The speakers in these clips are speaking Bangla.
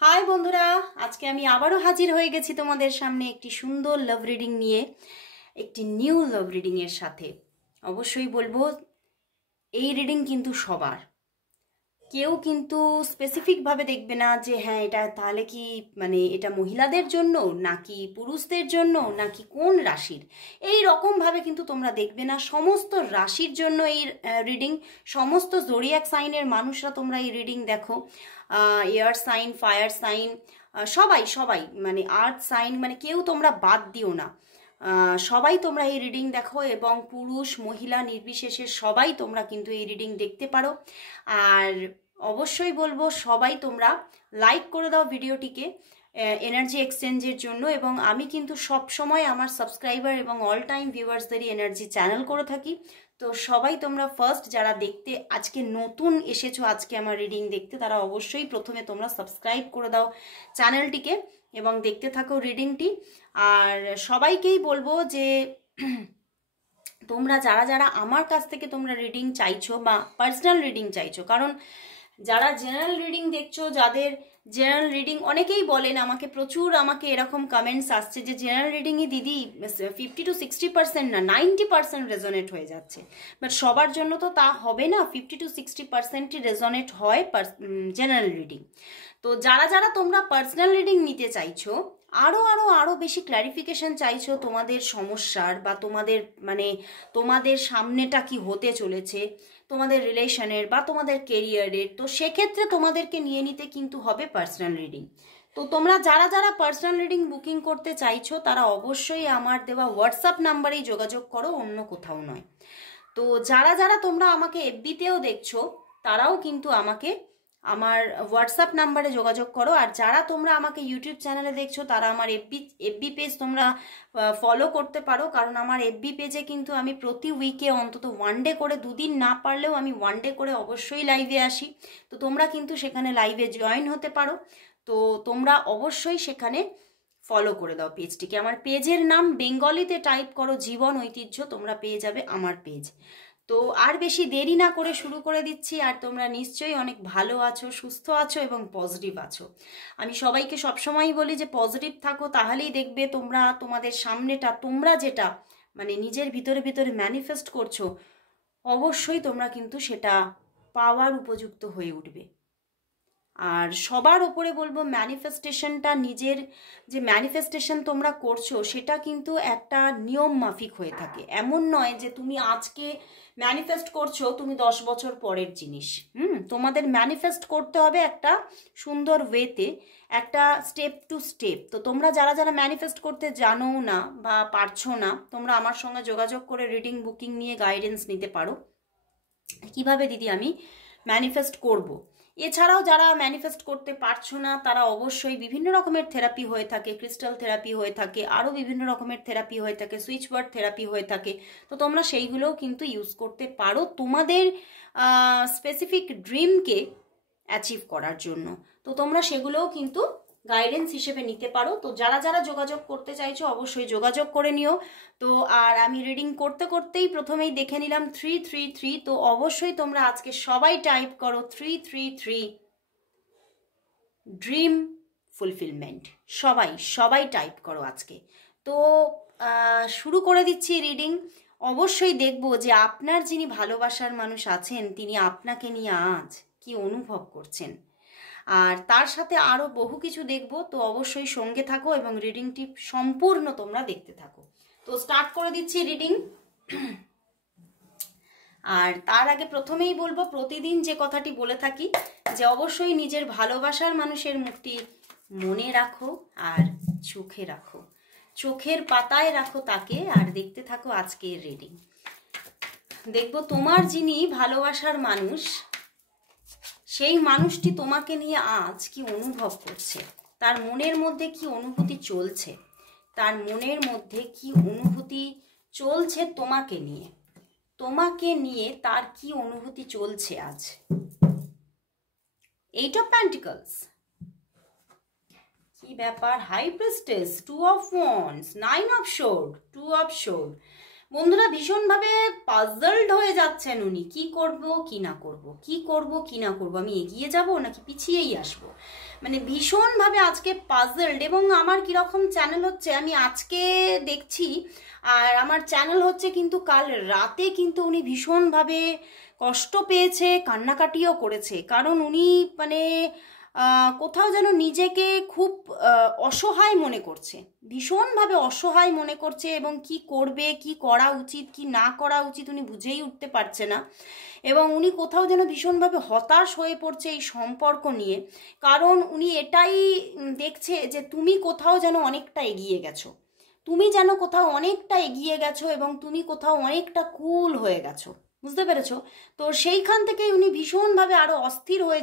হাই বন্ধুরা, আজকে আমি আবারও হাজির হয়ে গেছি তোমাদের সামনে একটি সুন্দর লাভ রিডিং নিয়ে, একটি নিউ লাভ রিডিং এর সাথে। অবশ্যই বলবো এই রিডিং কিন্তু সবার, কেউ কিন্তু স্পেসিফিকভাবে দেখবে না যে হ্যাঁ এটা তাহলে কি এটা মহিলাদের জন্য নাকি পুরুষদের জন্য নাকি কোন রাশির, এই রকমভাবে কিন্তু তোমরা দেখবে না। সমস্ত রাশির জন্য এই রিডিং, সমস্ত জোডিয়াক সাইনের মানুষরা তোমরা এই রিডিং দেখো। এয়ার সাইন, ফায়ার সাইন, সবাই সবাই আর্থ সাইন, কেউ তোমরা বাদ দিও না। সবাই তোমরা এই রিডিং দেখো এবং পুরুষ মহিলা নির্বিশেষে সবাই তোমরা কিন্তু এই রিডিং দেখতে পারো। আর অবশ্যই বলবো সবাই তোমরা লাইক করে দাও ভিডিওটিকে এনার্জি এক্সচেঞ্জের জন্য। এবং আমি কিন্তু সব সময় আমার সাবস্ক্রাইবার এবং অল টাইম ভিউয়ার্সদেরই এনার্জি চ্যানেল করে থাকি। তো সবাই তোমরা ফার্স্ট যারা দেখতে আজকে নতুন এসেছো আজকে আমার রিডিং দেখতে, তারা অবশ্যই প্রথমে তোমরা সাবস্ক্রাইব করে দাও চ্যানেলটিকে এবং দেখতে থাকো রিডিংটি। আর সবাইকেই বলবো যে তোমরা যারা যারা আমার কাছ থেকে তোমরা রিডিং চাইছো বা পার্সোনাল রিডিং চাইছো, কারণ যারা জেনারেল রিডিং দেখছো, যাদের জেনারেল রিডিং, অনেকেই বলেন আমাকে, প্রচুর আমাকে এরকম কমেন্টস আসছে যে জেনারেল রিডিংই দিদি 50 to 60% না 90% রেজোনেট হয়ে যাচ্ছে। বাট সবার জন্য তো তা হবে না, 50 to 60%ই রেজোনেট হয় জেনারেল রিডিং। তো যারা যারা তোমরা পার্সোনাল রিডিং নিতে চাইছো, আরও বেশি ক্ল্যারিফিকেশন চাইছো তোমাদের সমস্যার বা তোমাদের সামনেটা কি হতে চলেছে, তোমাদের রিলেশনের বা তোমাদের কেরিয়ারের, তো সেক্ষেত্রে তোমাদেরকে নিয়ে নিতে কিন্তু হবে পার্সোনাল রিডিং। তো তোমরা যারা যারা পার্সোনাল রিডিং বুকিং করতে চাইছো তারা অবশ্যই আমার দেওয়া হোয়াটসঅ্যাপ নাম্বারেই যোগাযোগ করো, অন্য কোথাও নয়। তো যারা যারা তোমরা আমাকে এফবিতেও দেখছো তারাও কিন্তু আমাকে আমার হোয়াটসঅ্যাপ নাম্বারে যোগাযোগ করো। আর যারা তোমরা আমাকে ইউটিউব চ্যানেলে দেখছো তারা আমার এফবি পেজ তোমরা ফলো করতে পারো, কারণ আমার এফবি পেজে কিন্তু আমি প্রতি উইকে অন্তত 1 ডে করে, 2 দিন না পারলেও আমি 1 ডে করে অবশ্যই লাইভে আসি। তো তোমরা কিন্তু সেখানে লাইভে জয়েন হতে পারো। তো তোমরা অবশ্যই সেখানে ফলো করে দাও পেজটিকে। আমার পেজের নাম বেঙ্গলিতে টাইপ করো জীবন ঐতিহ্য, তোমরা পেয়ে যাবে আমার পেজ। তো আর বেশি দেরি না করে শুরু করে দিচ্ছি। আর তোমরা নিশ্চয়ই অনেক ভালো আছো, সুস্থ আছো এবং পজিটিভ আছো। আমি সবাইকে সবসময়ই বলি যে পজিটিভ থাকো, তাহলেই দেখবে তোমরা তোমাদের সামনেটা, তোমরা যেটা নিজের ভিতরে ভিতরে ম্যানিফেস্ট করছো, অবশ্যই তোমরা কিন্তু সেটা পাওয়ার উপযুক্ত হয়ে উঠবে। আর সবার ওপরে বলবো ম্যানিফেস্টেশনটা, নিজের যে ম্যানিফেস্টেশন তোমরা করছো সেটা কিন্তু একটা নিয়ম মাফিক হয়ে থাকে। এমন নয় যে তুমি আজকে ম্যানিফেস্ট করছো তুমি 10 বছর পরের জিনিস। তোমাদের ম্যানিফেস্ট করতে হবে একটা সুন্দর ওয়েতে, একটা স্টেপ টু স্টেপ। তো তোমরা যারা যারা ম্যানিফেস্ট করতে জানো না বা পারছো না, তোমরা আমার সঙ্গে যোগাযোগ করে রিডিং বুকিং নিয়ে গাইডেন্স নিতে পারো কিভাবে দিদি আমি ম্যানিফেস্ট করব। এছাড়াও যারা ম্যানিফেস্ট করতে পারছো না তারা অবশ্যই বিভিন্ন রকমের থেরাপি হয়ে থাকে, ক্রিস্টাল থেরাপি হয়ে থাকে, আরও বিভিন্ন রকমের থেরাপি হয়ে থাকে, সুইচ ওয়ার্ড থেরাপি হয়ে থাকে। তো তোমরা সেইগুলোও কিন্তু ইউজ করতে পারো তোমাদের স্পেসিফিক ড্রিমকে অ্যাচিভ করার জন্য। তো তোমরা সেগুলোও কিন্তু গাইডেন্স হিসেবে নিতে পারো। তো যারা যারা যোগাযোগ করতে চাইছো অবশ্যই যোগাযোগ করে নিও। তো আর আমি রিডিং করতে করতেই প্রথমেই দেখে নিলাম 333। তো অবশ্যই তোমরা আজকে সবাই টাইপ করো 333 ড্রিম ফুলফিলমেন্ট। সবাই সবাই টাইপ করো আজকে। তো শুরু করে দিচ্ছি রিডিং। অবশ্যই দেখব যে আপনার যিনি ভালোবাসার মানুষ আছেন তিনি আপনাকে নিয়ে আজ কি অনুভব করছেন, আর তার সাথে আরও বহু কিছু দেখব। তো অবশ্যই সঙ্গে থাকো এবং রিডিংটি সম্পূর্ণ তোমরা দেখতে থাকো। তো স্টার্ট করে দিচ্ছি রিডিং। আর তার আগে প্রথমেই বলবো, প্রতিদিন যে কথাটি বলে থাকি যে অবশ্যই নিজের ভালোবাসার মানুষের মুখটি মনে রাখো আর চোখে রাখো, চোখের পাতায় রাখো তাকে, আর দেখতে থাকো আজকের রিডিং। দেখবো তোমার যিনি ভালোবাসার মানুষ সেই মানুষটি তোমাকে নিয়ে আজ কি অনুভব করছে, তার মনের মধ্যে কি অনুভূতি চলছে, তার মনের মধ্যে কি অনুভূতি চলছে তোমাকে নিয়ে, তোমাকে নিয়ে তার কি অনুভূতি চলছে আজ। 8 অফ পেন্টিকলস, কি ব্যাপার, high priestess, 2 of wands, 9 of sword, 2 of sword. বন্ধুরা ভীষণভাবে পাজলড হয়ে যাচ্ছেন উনি, কি করব কি না করব, কি করব কি না করব, আমি এগিয়ে যাব নাকি পিছিয়েই আসবো। মানে ভীষণভাবে আজকে পাজলড। এবং আমার কীরকম চ্যানেল হচ্ছে আমি আজকে দেখছি, আর আমার চ্যানেল হচ্ছে কিন্তু কাল রাতে কিন্তু উনি ভীষণভাবে কষ্ট পেয়েছে, কান্নাকাটিও করেছে। কারণ উনি মানে কোথাও যেন নিজেকে খুব অসহায় মনে করছে, ভীষণভাবে অসহায় মনে করছে, এবং কি করবে, কি করা উচিত, কি না করা উচিত উনি বুঝেই উঠতে পারছে না। এবং উনি কোথাও যেন ভীষণভাবে হতাশ হয়ে পড়ছে এই সম্পর্ক নিয়ে। কারণ উনি এটাই দেখছে যে তুমি কোথাও যেন অনেকটা এগিয়ে গেছো, তুমি যেন কোথাও অনেকটা এগিয়ে গেছো, এবং তুমি কোথাও অনেকটা কুল হয়ে গেছো, বুঝতে পেরেছো? তো সেইখান থেকেই উনি ভীষণভাবে আরও অস্থির হয়ে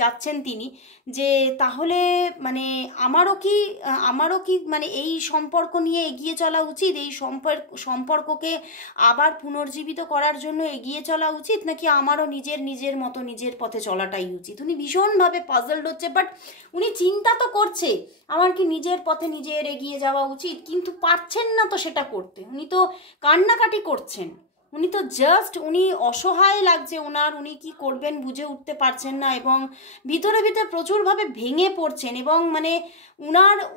যাচ্ছেন তিনি, যে তাহলে মানে আমারও কি মানে এই সম্পর্ক নিয়ে এগিয়ে চলা উচিত, এই সম্পর্ককে আবার পুনর্জীবিত করার জন্য এগিয়ে চলা উচিত, নাকি আমারও নিজের মতো নিজের পথে চলাটাই উচিত। উনি ভীষণভাবে পাজলড হচ্ছে, বাট উনি চিন্তা তো করছে আমার কি নিজের পথে নিজের এগিয়ে যাওয়া উচিত, কিন্তু পারছেন না তো সেটা করতে। উনি তো কান্নাকাটি করছেন, উনি তো জাস্ট উনি অসহায় লাগছে ওনার, উনি কি করবেন বুঝে উঠতে পারছেন না, এবং ভিতরে ভিতরে প্রচুরভাবে ভেঙে পড়ছেন। এবং মানে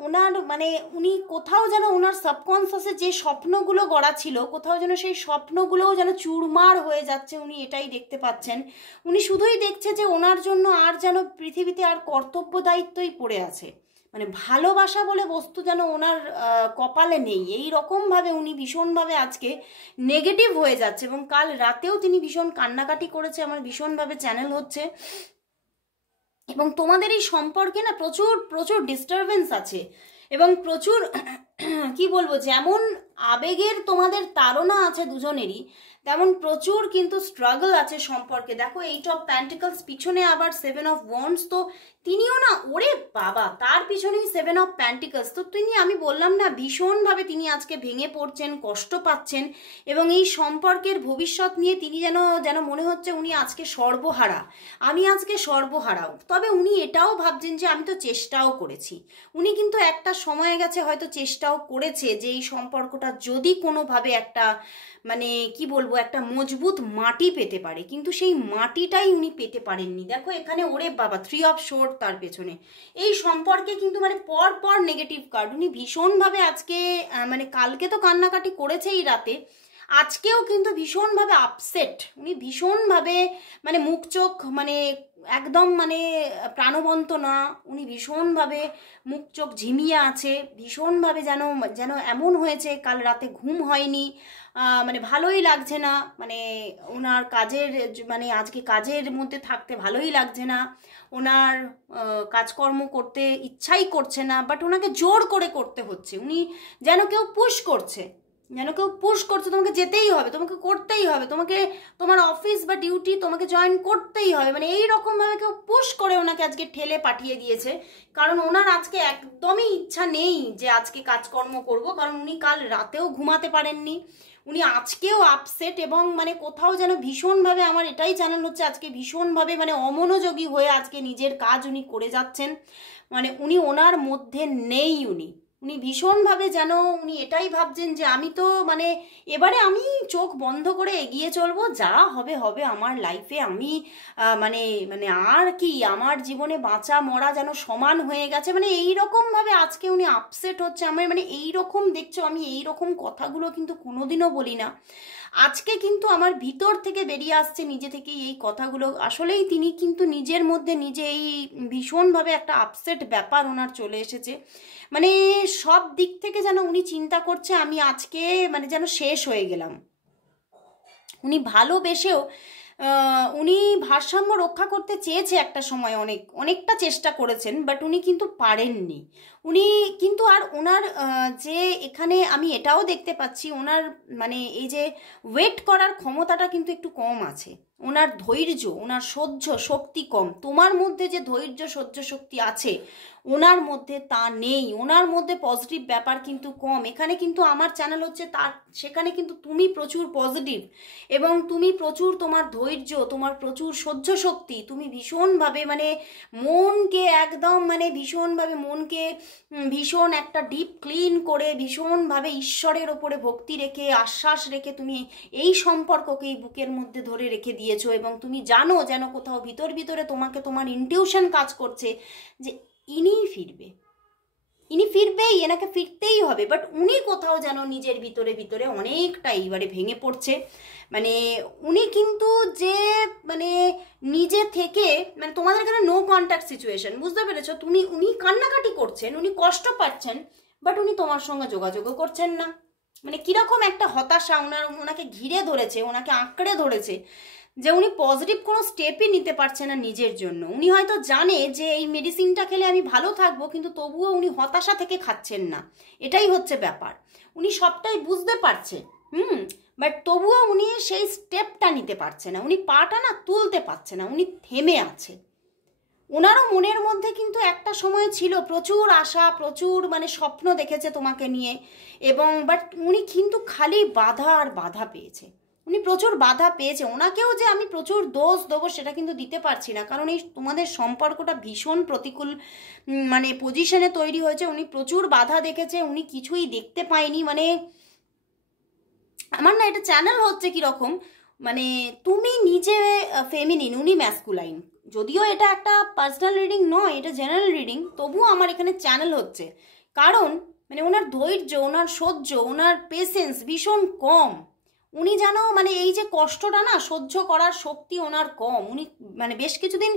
ওনার মানে উনি কোথাও যেন ওনার সাবকনসিয়াসে যে স্বপ্নগুলো গড়া ছিল, কোথাও যেন সেই স্বপ্নগুলোও যেন চুরমার হয়ে যাচ্ছে, উনি এটাই দেখতে পাচ্ছেন। উনি শুধুই দেখছে যে ওনার জন্য আর যেন পৃথিবীতে আর কর্তব্য দায়িত্বই পড়ে আছে, মানে ভালোবাসা বলে বস্তু যেন ওনার কপালে নেই। এই রকমভাবে উনি ভীষণভাবে আজকে নেগেটিভ হয়ে যাচ্ছে, এবং কাল রাতেও তিনি ভীষণ কান্নাকাটি করেছে। আমার ভীষণভাবে চ্যানেল হচ্ছে, এবং তোমাদের এই সম্পর্কে না প্রচুর প্রচুর ডিস্টারবেন্স আছে, এবং প্রচুর কি বলবো, যেমন আবেগের তোমাদের তাড়না আছে দুজনেরই, তেমন প্রচুর কিন্তু স্ট্রাগল আছে সম্পর্কে। দেখো 8 অফ প্যান্টিকলস, পিছনে আবার 7 অফ ওয়ান্ডস, তো তিনিও না, ওরে বাবা, তার পিছনেই 7 অফ প্যান্টিকলস। তো তিনি, আমি বললাম না, ভীষণভাবে তিনি আজকে ভেঙে পড়ছেন, কষ্ট পাচ্ছেন, এবং এই সম্পর্কের ভবিষ্যৎ নিয়ে তিনি যেন মনে হচ্ছে উনি আজকে সর্বহারা, আমি আজকে সর্বহারাও। তবে উনি এটাও ভাবছেন যে আমি তো চেষ্টাও করেছি। উনি কিন্তু একটা সময় গেছে হয়তো চেষ্টাও করেছে যে এই সম্পর্কটা যদি কোনোভাবে একটা মানে কি বলবো একটা মজবুত মাটি পেতে পারে, কিন্তু সেই মাটিটাই উনি পেতে পারেননি। দেখো এখানে ওরে বাবা 3 অফ শোর্ট তার পেছনে। এই সম্পর্কে কিন্তু মানে পর পর নেগেটিভ কার্ড। উনি ভীষণভাবে আজকে মানে কালকে তো কান্নাকাটি করেছেই রাতে, আজকেও কিন্তু ভীষণভাবে আপসেট। উনি ভীষণভাবে মানে মুখ চোখ মানে একদম মানে প্রাণবন্ত না, উনি ভীষণভাবে মুখ চোখ ঝিমিয়ে আছে, ভীষণভাবে যেন যেন এমন হয়েছে কাল রাতে ঘুম হয়নি, মানে ভালোই লাগছে না, মানে ওনার কাজের মানে আজকে কাজের মধ্যে থাকতে ভালোই লাগছে না, ওনার কাজকর্ম করতে ইচ্ছাই করছে না, বাট ওনাকে জোর করে করতে হচ্ছে। উনি যেন কেউ পুশ করছে, তোমাকে যেতেই হবে, তোমাকে করতেই হবে, তোমাকে তোমার অফিস বা ডিউটি তোমাকে জয়েন করতেই হবে, মানে এই রকমভাবে কেউ পুশ করে ওনাকে আজকে ঠেলে পাঠিয়ে দিয়েছে। কারণ ওনার আজকে একদমই ইচ্ছা নেই যে আজকে কাজকর্ম করব, কারণ উনি কাল রাতেও ঘুমাতে পারেননি, উনি আজকেও আপসেট, এবং মানে কোথাও যেন ভীষণভাবে, আমার এটাই জানানো হচ্ছে আজকে ভীষণভাবে মানে অমনোযোগী হয়ে আজকে নিজের কাজ উনি করে যাচ্ছেন, মানে উনি ওনার মধ্যে নেই। উনি ভীষণভাবে যেন উনি এটাই ভাবছেন যে আমি তো মানে এবারে আমি চোখ বন্ধ করে এগিয়ে চলবো, যা হবে হবে আমার লাইফে, আমি মানে মানে আর কি, আমার জীবনে বাঁচা মরা যেন সমান হয়ে গেছে, মানে এই রকমভাবে আজকে উনি আপসেট হচ্ছে। আমার মানে এই রকম দেখছো, আমি এই রকম কথাগুলো কিন্তু কোনোদিনও বলি না, আজকে কিন্তু আমার ভিতর থেকে বেরিয়ে আসছে নিজে থেকেই এই কথাগুলো। আসলেই তিনি কিন্তু নিজের মধ্যে নিজে এই ভীষণভাবে একটা আপসেট ব্যাপার ওনার চলে এসেছে, মানে সব দিক থেকে যেন উনি চিন্তা করছে আমি আজকে মানে যেন শেষ হয়ে গেলাম। উনি ভালোবেসেও উনি ভারসাম্য রক্ষা করতে চেয়েছে একটা সময়, অনেকটা চেষ্টা করেছেন, বাট উনি কিন্তু পারেননি। উনি কিন্তু আর ওনার যে এখানে আমি এটাও দেখতে পাচ্ছি ওনার মানে এই যে ওয়েট করার ক্ষমতাটা কিন্তু একটু কম আছে, ওনার ধৈর্য, ওনার সহ্য শক্তি কম। তোমার মধ্যে যে ধৈর্য সহ্য শক্তি আছে ওনার মধ্যে তা নেই, ওনার মধ্যে পজিটিভ ব্যাপার কিন্তু কম। এখানে কিন্তু আমার চ্যানেল হচ্ছে তার, সেখানে কিন্তু তুমি প্রচুর পজিটিভ, এবং তুমি প্রচুর তোমার ধৈর্য, তোমার প্রচুর সহ্য শক্তি, তুমি ভীষণভাবে মানে মনকে একদম মানে ভীষণভাবে মনকে ভীষণ একটা ডিপ ক্লিন করে ভীষণভাবে ঈশ্বরের ওপরে ভক্তি রেখে আশ্বাস রেখে তুমি এই সম্পর্ককেই বুকের মধ্যে ধরে রেখে দিয়ে গিয়েছো এবং তুমি জানো যেন কোথাও ভিতর ভিতরে তোমাকে তোমার ইনটিউশন কাজ করছে যে ইনি ফিরবেই, এনাকে ফিরতেই হবে, বাট উনি কোথাও যেন নিজের ভিতরে ভিতরে অনেকটা এইবারে ভেঙে পড়ছে। মানে উনি কিন্তু যে মানে নিজে থেকে মানে তোমাদের এখানে নো কন্ট্যাক্ট সিচুয়েশন, বুঝতে পেরেছো? উনি কান্নাকাটি করছেন, উনি কষ্ট পাচ্ছেন, বাট উনি তোমার সঙ্গে যোগাযোগও করছেন না। মানে কিরকম একটা হতাশা ওনাকে ঘিরে ধরেছে, ওনাকে আঁকড়ে ধরেছে, যে উনি পজিটিভ কোনো স্টেপই নিতে পারছে না নিজের জন্য। উনি হয়তো জানে যে এই মেডিসিনটা খেলে আমি ভালো থাকবো, কিন্তু তবুও উনি হতাশা থেকে খাচ্ছেন না, এটাই হচ্ছে ব্যাপার। উনি সবটাই বুঝতে পারছে, বাট তবুও উনি সেই স্টেপটা নিতে পারছে না, উনি পাটা না তুলতে পারছে না, উনি থেমে আছে। ওনারও মনের মধ্যে কিন্তু একটা সময় ছিল প্রচুর আশা, প্রচুর মানে স্বপ্ন দেখেছে তোমাকে নিয়ে, এবং বাট উনি কিন্তু খালি বাধা আর বাধা পেয়েছে, উনি প্রচুর বাধা পেয়েছে। ওনাকেও যে আমি প্রচুর দোষ দেবো সেটা কিন্তু দিতে পারছি না, কারণ এই তোমাদের সম্পর্কটা ভীষণ প্রতিকূল মানে পজিশনে তৈরি হয়েছে। উনি প্রচুর বাধা দেখেছে, উনি কিছুই দেখতে পায়নি। মানে আমার না এটা চ্যানেল হচ্ছে কীরকম, মানে তুমি নিজে ফেমিনিন, উনি ম্যাসকুলাইন। যদিও এটা একটা পার্সোনাল রিডিং নয়, এটা জেনারেল রিডিং, তবুও আমার এখানে চ্যানেল হচ্ছে, কারণ মানে ওনার ধৈর্য, ওনার সহ্য, ওনার পেশেন্স ভীষণ কম। উনি যেন মানে এই যে কষ্টটা না সহ্য করার শক্তি ওনার কম। উনি মানে বেশ কিছুদিন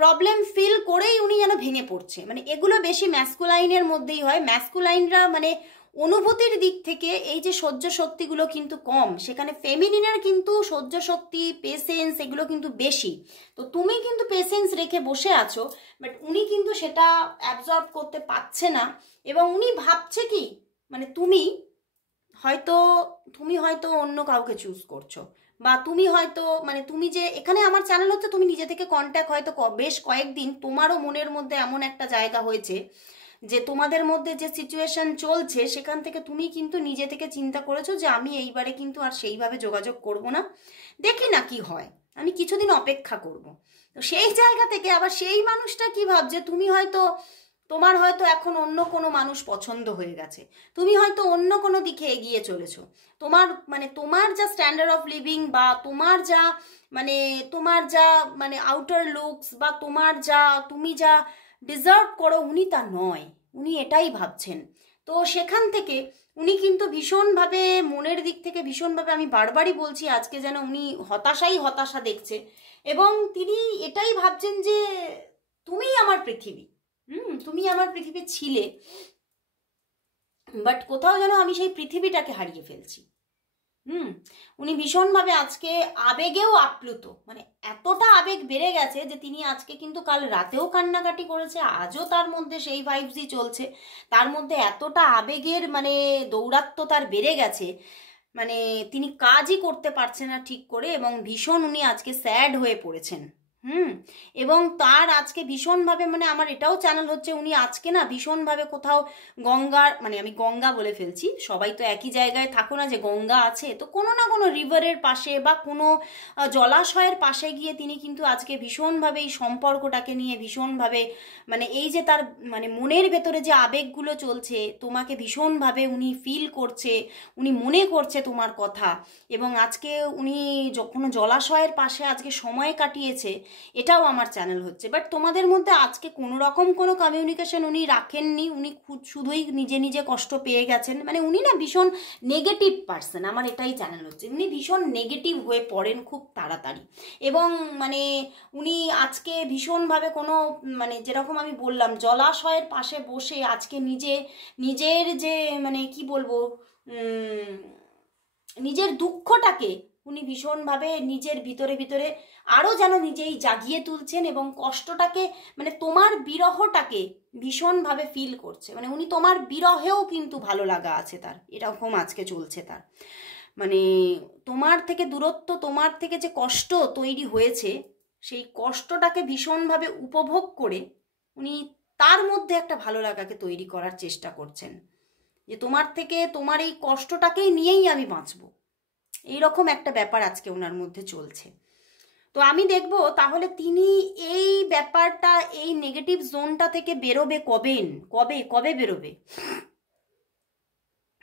প্রবলেম ফিল করেই উনি যেন ভেঙে পড়ছে। মানে এগুলো বেশি ম্যাসকুলাইনের মধ্যেই হয়। ম্যাসকুলাইনরা মানে অনুভূতির দিক থেকে এই যে সহ্য শক্তিগুলো কিন্তু কম, সেখানে ফেমিনিনের কিন্তু সহ্য শক্তি, পেশেন্স এগুলো কিন্তু বেশি। তো তুমি কিন্তু পেশেন্স রেখে বসে আছো, বাট উনি কিন্তু সেটা অ্যাবজর্ব করতে পারছে না, এবং উনি ভাবছে কি মানে তুমি হয়তো অন্য কাউকে চুজ করছো, বা তুমি হয়তো মানে তুমি যে এখানে আমার চ্যানেল হচ্ছে, তুমি নিজে থেকে কন্ট্যাক্ট হয়তো বেশ কয়েকদিন তোমারও মনের মধ্যে এমন একটা জায়গা হয়েছে যে তোমাদের মধ্যে যে সিচুয়েশন চলছে সেখান থেকে তুমি কিন্তু নিজে থেকে চিন্তা করেছো যে আমি এইবারে কিন্তু আর সেইভাবে যোগাযোগ করব না, দেখি না কি হয়, আমি কিছুদিন অপেক্ষা করব। তো সেই জায়গা থেকে আবার সেই মানুষটা কি ভাবছে, তোমার হয়তো এখন অন্য কোনো মানুষ পছন্দ হয়ে গেছে, তুমি হয়তো অন্য কোনো দিকে এগিয়ে চলেছো। তোমার যা স্ট্যান্ডার্ড অফ লিভিং, বা তোমার যা মানে আউটার লুকস, বা তুমি যা ডিজার্ভ করো, উনি তা নয়, উনি এটাই ভাবছেন। তো সেখান থেকে উনি কিন্তু ভীষণভাবে মনের দিক থেকে ভীষণভাবে, আমি বারবারই বলছি আজকে যেন উনি হতাশা দেখছে, এবং তিনি এটাই ভাবছেন যে তুমিই আমার পৃথিবী, তুমি আমার পৃথিবী ছিলে, বাট কোথাও যেন আমি সেই পৃথিবীটাকে হারিয়ে ফেলছি। উনি ভীষণভাবে আজকে আবেগেও আপ্লুত, মানে এতটা আবেগ বেড়ে গেছে যে তিনি আজকে কিন্তু কাল রাতেও কান্নাকাটি করেছে, আজও তার মধ্যে সেই ভাইবসই চলছে, তার মধ্যে এতটা আবেগের মানে দৌরাত্ম্য তার বেড়ে গেছে, মানে তিনি কাজই করতে পারছে না ঠিক করে, এবং ভীষণ উনি আজকে স্যাড হয়ে পড়েছেন। এবং তার আজকে ভীষণভাবে মানে আমার এটাও চ্যানেল হচ্ছে, উনি আজকে না ভীষণভাবে কোথাও গঙ্গার, মানে আমি গঙ্গা বলে ফেলছি, সবাই তো একই জায়গায় থাকো না যে গঙ্গা আছে, তো কোনো না কোনো রিভারের পাশে বা কোনো জলাশয়ের পাশে গিয়ে তিনি কিন্তু আজকে ভীষণভাবে এই সম্পর্কটাকে নিয়ে ভীষণভাবে মানে এই যে তার মানে মনের ভেতরে যে আবেগগুলো চলছে, তোমাকে ভীষণভাবে উনি ফিল করছে, উনি মনে করছে তোমার কথা, এবং আজকে উনি কোনো জলাশয়ের পাশে আজকে সময় কাটিয়েছে, এটাও আমার চ্যানেল হচ্ছে। বাট তোমাদের মধ্যে আজকে কোনো রকম কোনো কমিউনিকেশন উনি রাখেননি, উনি শুধুই নিজে নিজে কষ্ট পেয়ে গেছেন। মানে উনি না ভীষণ নেগেটিভ পার্সন, আমার এটাই চ্যানেল হচ্ছে, উনি ভীষণ নেগেটিভ হয়ে পড়েন খুব তাড়াতাড়ি, এবং মানে উনি আজকে ভীষণভাবে কোনো মানে যেরকম আমি বললাম জলাশয়ের পাশে বসে আজকে নিজের যে মানে কি বলবো নিজের দুঃখটাকে উনি ভীষণভাবে নিজের ভিতরে ভিতরে আরও যেন নিজেই জাগিয়ে তুলছেন, এবং কষ্টটাকে মানে তোমার বিরহটাকে ভীষণভাবে ফিল করছে। মানে উনি তোমার বিরহেও কিন্তু ভালো লাগা আছে তার, এরকম আজকে চলছে তার। মানে তোমার থেকে দূরত্ব, তোমার থেকে যে কষ্ট তৈরি হয়েছে, সেই কষ্টটাকে ভীষণভাবে উপভোগ করে উনি তার মধ্যে একটা ভালো লাগাকে তৈরি করার চেষ্টা করছেন, যে তোমার থেকে তোমার এই কষ্টটাকেই নিয়েই আমি বাঁচবো, এইরকম একটা ব্যাপার আজকে ওনার মধ্যে চলছে। তো আমি দেখব তাহলে তিনি এই ব্যাপারটা, এই নেগেটিভ জোনটা থেকে বেরোবে কবে বেরোবে,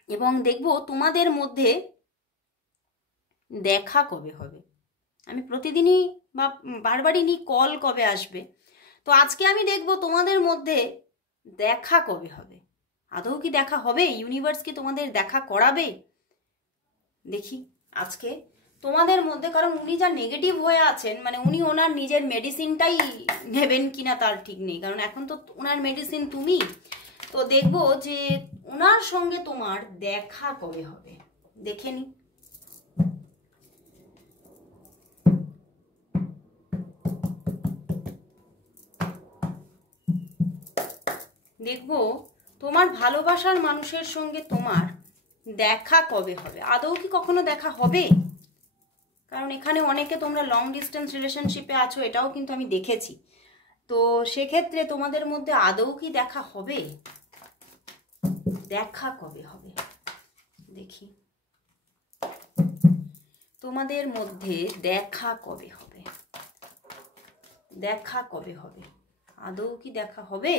এবং দেখব তোমাদের মধ্যে দেখা কবে হবে। আমি প্রতিদিনই বা বারবারই নিই কল কবে আসবে। তো আজকে আমি দেখব তোমাদের মধ্যে দেখা কবে হবে। আদৌ কি দেখা হবে? ইউনিভার্স কি তোমাদের দেখা করাবে? দেখি আজকে তোমাদের মধ্যে, কারণ উনি যা নেগেটিভ হয়ে আছেন, মানে উনি ওনার নিজের মেডিসিনটাই নেবেন কিনা তার ঠিক নেই, কারণ এখন তো ওনার মেডিসিন তুমি। তো দেখবো যে ওনার সঙ্গে তোমার দেখা কবে হবে, দেখে নি। দেখবো তোমার ভালোবাসার মানুষের সঙ্গে তোমার দেখা কবে হবে। আদৌ কি কখনো দেখা হবে? কারণ এখানে অনেকে তোমরা লং ডিস্টেন্স রিলেশনশিপে আছো, এটাও কিন্তু আমি দেখেছি। তো সেক্ষেত্রে তোমাদের মধ্যে আদৌ কি দেখা হবে? দেখা কবে হবে দেখি, তোমাদের মধ্যে দেখা কবে হবে, দেখা কবে হবে, আদৌ কি দেখা হবে?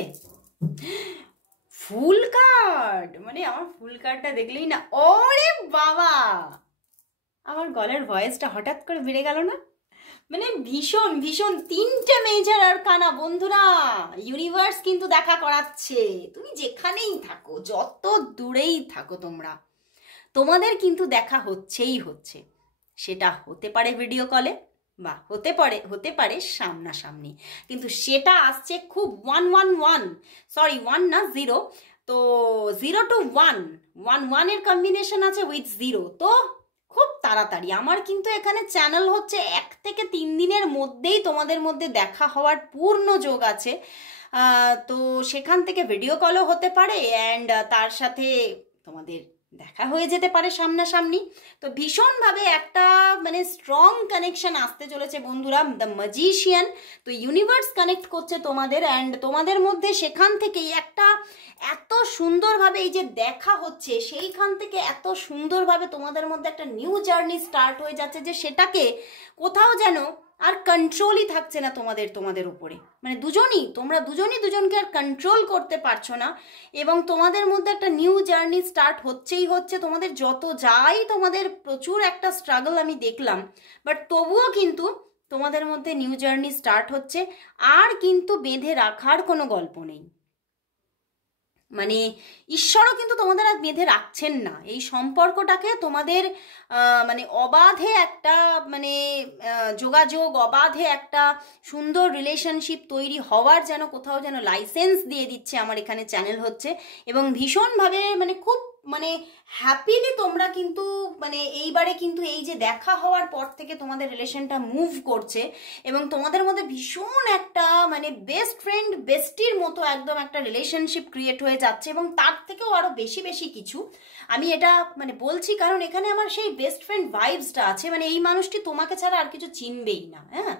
ফুল কার্ড, মানে আমার ফুল কার্ডটা দেখলেই না, ওরে বাবা, আমার গলার ভয়েসটা হঠাৎ করে বেড়ে গেল না? মানে ভীষণ ভীষণ তিনটে মেজর আর কানা বন্ধুরা, ইউনিভার্স কিন্তু দেখা করাচ্ছে। তুমি যেখানেই থাকো, যত দূরেই থাকো তোমরা, তোমাদের কিন্তু দেখা হচ্ছেই হচ্ছে। সেটা হতে পারে ভিডিও কলে, বা হতে পারে সামনাসামনি, কিন্তু সেটা আসছে খুব 111, সরি 1 না 0, তো 0 to 1, 1 এর কম্বিনেশন আছে উইথ 0, তো খুব তাড়াতাড়ি। আমার কিন্তু এখানে চ্যানেল হচ্ছে 1 থেকে 3 দিনের মধ্যেই তোমাদের মধ্যে দেখা হওয়ার পূর্ণ যোগ আছে। তো সেখান থেকে ভিডিও কলও হতে পারে, অ্যান্ড তার সাথে তোমাদের দেখা হয়ে যেতে পারে সামনাসামনি। তো ভীষণভাবে একটা মানে স্ট্রং কানেকশন আসতে চলেছে বন্ধুরা, দ্য ম্যাজিশিয়ান। তো ইউনিভার্স কানেক্ট করছে তোমাদের, অ্যান্ড তোমাদের মধ্যে সেখান থেকেই একটা এত সুন্দরভাবে এই যে দেখা হচ্ছে, সেইখান থেকে এত সুন্দরভাবে তোমাদের মধ্যে একটা নিউ জার্নি স্টার্ট হয়ে যাচ্ছে, যে সেটাকে কোথাও যেন আর কন্ট্রোলই থাকছে না তোমাদের উপরে। মানে তোমরা দুজনই দুজনকে আর কন্ট্রোল করতে পারছো না, এবং তোমাদের মধ্যে একটা নিউ জার্নি স্টার্ট হচ্ছেই হচ্ছে। তোমাদের যত যাই, তোমাদের প্রচুর একটা স্ট্রাগল আমি দেখলাম, বাট তবুও কিন্তু তোমাদের মধ্যে নিউ জার্নি স্টার্ট হচ্ছে। আর কিন্তু বেঁধে রাখার কোনো গল্প নেই, মানে ঈশ্বরও কিন্তু তোমাদের আর বেঁধে রাখছেন না। এই সম্পর্কটাকে তোমাদের মানে অবাধে একটা মানে যোগাযোগ, অবাধে একটা সুন্দর রিলেশনশিপ তৈরি হওয়ার যেন কোথাও যেন লাইসেন্স দিয়ে দিচ্ছে আমার এখানে চ্যানেল হচ্ছে। এবং ভীষণভাবে মানে খুব মানে হ্যাপিলি তোমরা কিন্তু মানে এইবারে কিন্তু এই যে দেখা হওয়ার পর থেকে তোমাদের রিলেশনটা মুভ করছে, এবং তোমাদের মধ্যে ভীষণ একটা মানে বেস্ট ফ্রেন্ড বেস্টির মতো একদম একটা রিলেশনশিপ ক্রিয়েট হয়ে যাচ্ছে। এবং তার থেকেও আরো বেশি বেশি কিছু আমি এটা মানে বলছি, কারণ এখানে আমার সেই বেস্ট ফ্রেন্ড ভাইবসটা আছে। মানে এই মানুষটি তোমাকে ছাড়া আর কিছু চিনবেই না, হ্যাঁ,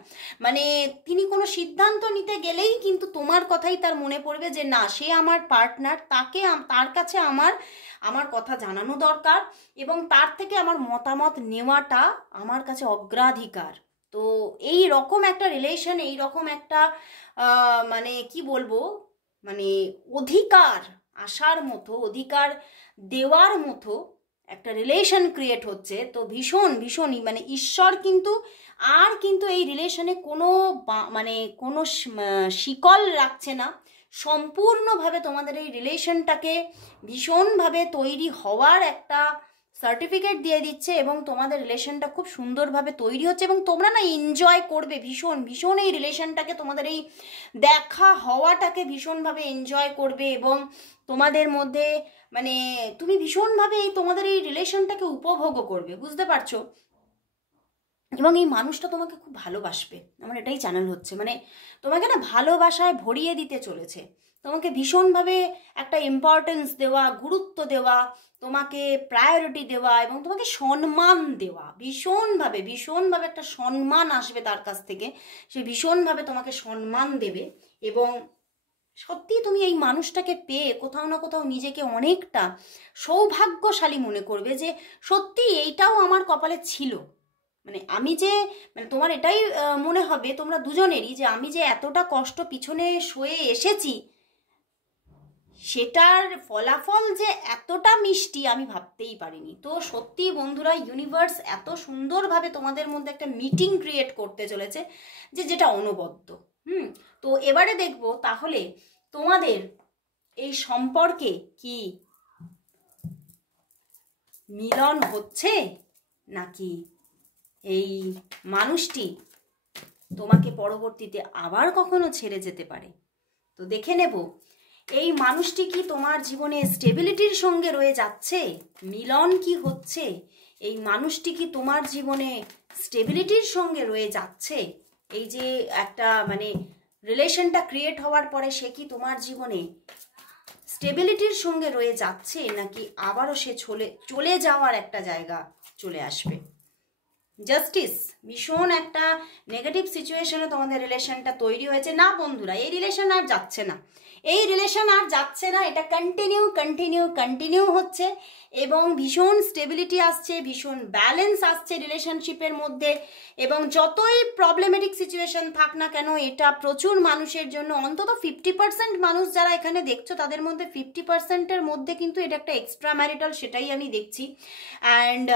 মানে তিনি কোনো সিদ্ধান্ত নিতে গেলেই কিন্তু তোমার কথাই তার মনে পড়বে, যে না, সে আমার পার্টনার, তার কাছে আমার কথা জানানো দরকার, এবং তার থেকে আমার মতামত নেওয়াটা আমার কাছে অগ্রাধিকার। তো এই রকম একটা রিলেশন, এই রকম একটা মানে কি বলবো, মানে অধিকার আসার মতো, অধিকার দেওয়ার মতো একটা রিলেশন ক্রিয়েট হচ্ছে। তো ভীষণই মানে ঈশ্বর কিন্তু আর কিন্তু এই রিলেশনে কোনো মানে কোনো শিকল রাখছে না, সম্পূর্ণভাবে তোমাদের এই রিলেশনটাকে ভীষণভাবে তৈরি হওয়ার একটা সার্টিফিকেট দিয়ে দিচ্ছে, এবং তোমাদের রিলেশনটা খুব সুন্দরভাবে তৈরি হচ্ছে, এবং তোমরা না এনজয় করবে ভীষণ এই রিলেশনটাকে, তোমাদের এই দেখা হওয়াটাকে ভীষণভাবে এনজয় করবে, এবং তোমাদের মধ্যে মানে তুমি ভীষণভাবে এই তোমাদের এই রিলেশনটাকে উপভোগও করবে, বুঝতে পারছো? এবং এই মানুষটা তোমাকে খুব ভালোবাসবে, আমার এটাই চ্যানেল হচ্ছে। মানে তোমাকে না ভালোবাসায় ভরিয়ে দিতে চলেছে, তোমাকে ভীষণভাবে একটা ইম্পর্টেন্স দেওয়া, গুরুত্ব দেওয়া, তোমাকে প্রায়োরিটি দেওয়া, এবং তোমাকে সম্মান দেওয়া, ভীষণভাবে একটা সম্মান আসবে তার কাছ থেকে। সে ভীষণভাবে তোমাকে সম্মান দেবে, এবং সত্যি তুমি এই মানুষটাকে পেয়ে কোথাও না কোথাও নিজেকে অনেকটা সৌভাগ্যশালী মনে করবে, যে সত্যি এইটাও আমার কপালে ছিল। মানে আমি যে মানে তোমার এটাই মনে হবে তোমরা দুজনেরই, যে আমি যে এতটা কষ্ট পিছনে সয়ে এসেছি, সেটার ফলাফল যে এতটা মিষ্টি আমি ভাবতেই পারিনি। তো সত্যি বন্ধুরা, ইউনিভার্স এত সুন্দরভাবে তোমাদের মধ্যে একটা মিটিং ক্রিয়েট করতে চলেছে যেটা অনবদ্য। তো এবারে দেখবো তাহলে তোমাদের এই সম্পর্কে কি মিলন হচ্ছে, নাকি এই মানুষটি তোমাকে পরবর্তীতে আবার কখনো ছেড়ে যেতে পারে। তো দেখে নেব এই মানুষটি কি তোমার জীবনে স্টেবিলিটির সঙ্গে রয়ে যাচ্ছে, মিলন কি হচ্ছে, এই মানুষটি কি তোমার জীবনে স্টেবিলিটির সঙ্গে রয়ে যাচ্ছে, এই যে একটা মানে রিলেশনটা ক্রিয়েট হওয়ার পরে সে কি তোমার জীবনে স্টেবিলিটির সঙ্গে রয়ে যাচ্ছে, নাকি আবারও সে চলে যাওয়ার একটা জায়গা চলে আসবে। জাস্টিস, ভীষণ একটা নেগেটিভ সিচুয়েশনে তোমাদের রিলেশনটা তৈরি হয়েছে। না বন্ধুরা, এই রিলেশন আর যাচ্ছে না, এই রিলেশন আর যাচ্ছে না, এটা কন্টিনিউ হচ্ছে এবং ভীষণ স্টেবিলিটি আসছে, ভীষণ ব্যালেন্স আসছে রিলেশনশিপের মধ্যে। এবং যতই প্রবলেমেটিক সিচুয়েশন থাক না কেন, এটা প্রচুর মানুষের জন্য, অন্তত 50% মানুষ যারা এখানে দেখছো তাদের মধ্যে 50%-এর মধ্যে কিন্তু এটা একটা এক্সট্রা ম্যারিটাল, সেটাই আমি দেখছি। অ্যান্ড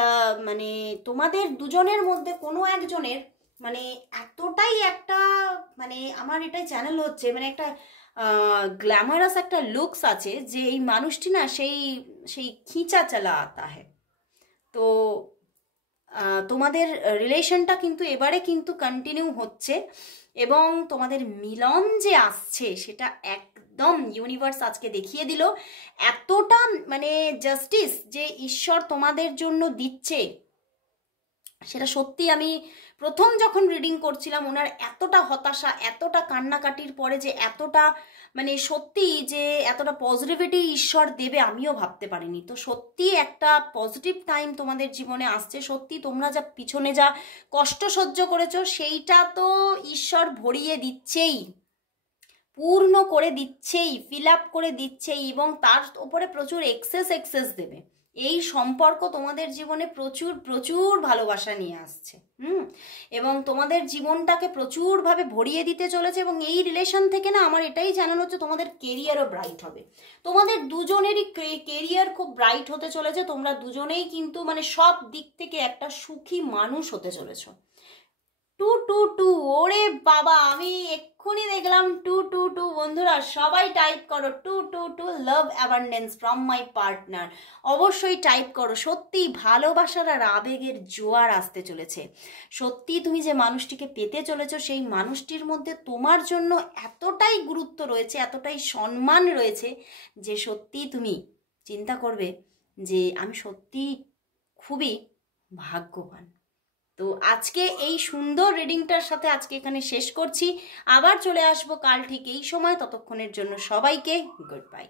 মানে তোমাদের দুজনের মধ্যে কোনো একজনের মানে এতটাই একটা মানে আমার এটাই চ্যানেল হচ্ছে মানে একটা গ্ল্যামারাস একটা লুকস আছে যে এই মানুষটি না সেই খিঁচা চালা আতা হ্যায়। তো তোমাদের রিলেশনটা কিন্তু এবারে কিন্তু কন্টিনিউ হচ্ছে এবং তোমাদের মিলন যে আসছে সেটা একদম ইউনিভার্স আজকে দেখিয়ে দিল। এতটা মানে জাস্টিস যে ঈশ্বর তোমাদের জন্য দিচ্ছে, সেটা সত্যি আমি প্রথম যখন রিডিং করছিলাম ওনার এতটা হতাশা, এতটা কান্নাকাটির পরে যে এতটা মানে সত্যি যে এতটা পজিটিভিটি ঈশ্বর দেবে আমিও ভাবতে পারিনি। তো সত্যি একটা পজিটিভ টাইম তোমাদের জীবনে আসছে। সত্যি তোমরা যা পিছনে যা কষ্ট সহ্য করেছো সেইটা তো ঈশ্বর ভরিয়ে দিচ্ছেই, পূর্ণ করে দিচ্ছেই, ফিল আপ করে দিচ্ছেই এবং তার উপরে প্রচুর এক্সেস দেবে। এই সম্পর্ক তোমাদের জীবনে প্রচুর ভালোবাসা নিয়ে আসছে এবং তোমাদের জীবনটাকে প্রচুরভাবে ভরিয়ে দিতে চলেছে। এবং এই রিলেশন থেকে না আমার এটাই জানানো হচ্ছে তোমাদের কেরিয়ারও ব্রাইট হবে, তোমাদের দুজনেরই কেরিয়ার খুব ব্রাইট হতে চলেছে। তোমরা দুজনেই কিন্তু মানে সব দিক থেকে একটা সুখী মানুষ হতে চলেছো। 222, ওরে বাবা, আমি এক্ষুনি দেখলাম 222। বন্ধুরা সবাই টাইপ করো 222 লাভ অ্যাবান্ডেন্স ফ্রম মাই পার্টনার, অবশ্যই টাইপ করো। সত্যি ভালোবাসার আর আবেগের জোয়ার আসতে চলেছে। সত্যি তুমি যে মানুষটিকে পেতে চলেছো সেই মানুষটির মধ্যে তোমার জন্য এতটাই গুরুত্ব রয়েছে, এতটাই সম্মান রয়েছে যে সত্যি তুমি চিন্তা করবে যে আমি সত্যি খুবই ভাগ্যবান। তো আজকে এই সুন্দর রিডিংটার সাথে আজকে এখানে শেষ করছি। আবার চলে আসবো কাল ঠিক এই সময়। ততক্ষণের জন্য সবাইকে গুড বাই।